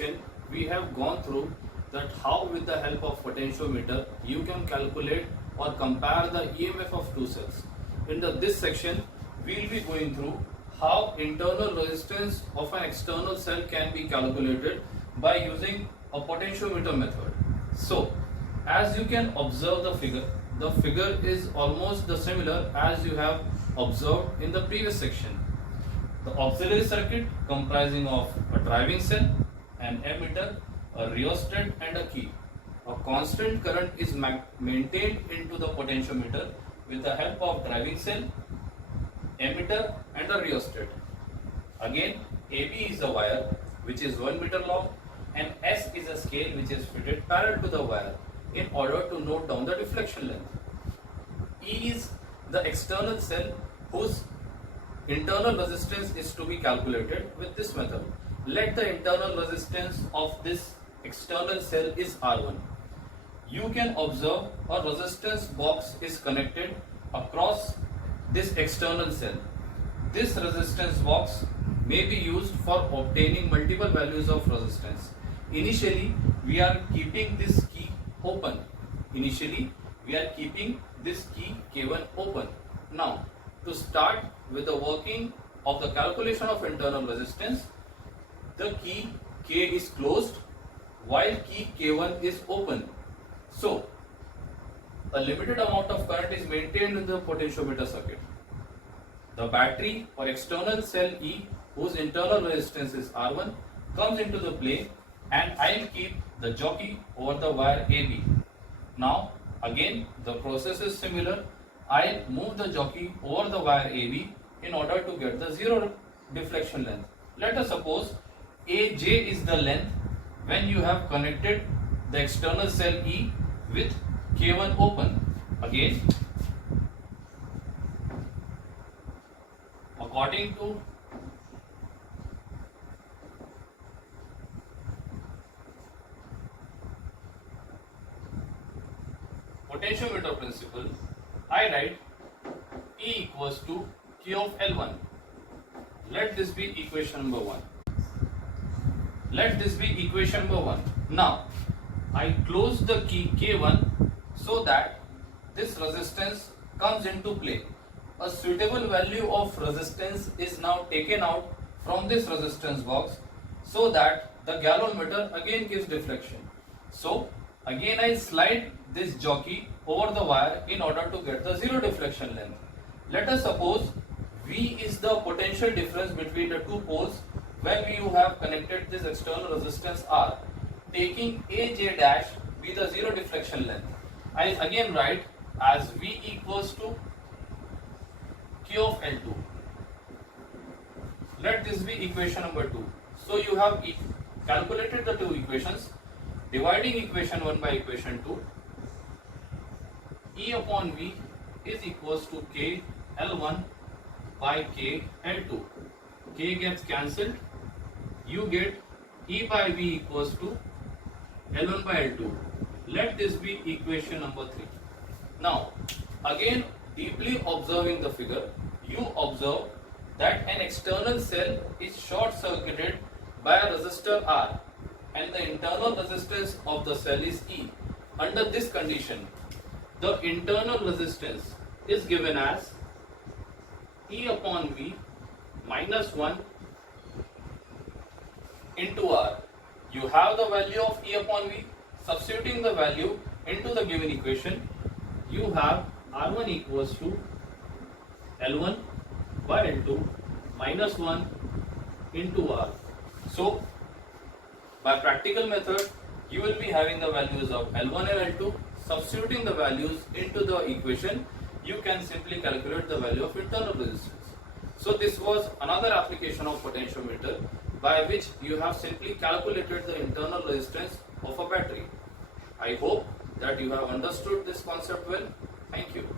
section we have gone through that how with the help of potentiometer you can calculate or compare the EMF of two cells. In this section we will be going through how internal resistance of an external cell can be calculated by using a potentiometer method. So as you can observe the figure is almost the similar as you have observed in the previous section. The auxiliary circuit comprising of a driving cell, an ammeter, a rheostat and a key. A constant current is maintained into the potentiometer with the help of driving cell, ammeter and a rheostat. Again, AB is a wire which is 1 meter long and S is a scale which is fitted parallel to the wire in order to note down the deflection length. E is the external cell whose internal resistance is to be calculated with this method. Let the internal resistance of this external cell is R1. You can observe a resistance box is connected across this external cell. This resistance box may be used for obtaining multiple values of resistance. Initially, we are keeping this key open. K1 open. Now, to start with the working of the calculation of internal resistance, the key K is closed while key K1 is open. So, a limited amount of current is maintained in the potentiometer circuit. The battery or external cell E, whose internal resistance is R1, comes into the play and I will keep the jockey over the wire AB. Now, again the process is similar. I will move the jockey over the wire AB in order to get the zero deflection length. Let us suppose AJ is the length when you have connected the external cell E with K1 open. Again, according to potentiometer principle, I write E equals to Q of L1. Let this be equation number 1. Now, I close the key K1 so that this resistance comes into play. A suitable value of resistance is now taken out from this resistance box so that the galvanometer again gives deflection. So, again I slide this jockey over the wire in order to get the zero deflection length. Let us suppose V is the potential difference between the two poles when you have connected this external resistance R, taking AJ dash be the zero deflection length. I again write as V equals to Q of L2. Let this be equation number 2. So you have calculated the two equations. Dividing equation 1 by equation 2, E upon V is equals to K L1 by K L2. K gets cancelled. You get E by V equals to L1 by L2. Let this be equation number 3. Now, again deeply observing the figure, you observe that an external cell is short circuited by a resistor R and the internal resistance of the cell is E. Under this condition, the internal resistance is given as E upon V minus 1 into R. You have the value of E upon V. Substituting the value into the given equation, you have R1 equals to L1 by L2 minus 1 into R. So, by practical method, you will be having the values of L1 and L2. Substituting the values into the equation, you can simply calculate the value of internal resistance. So this was another application of potentiometer by which you have simply calculated the internal resistance of a battery. I hope that you have understood this concept well. Thank you.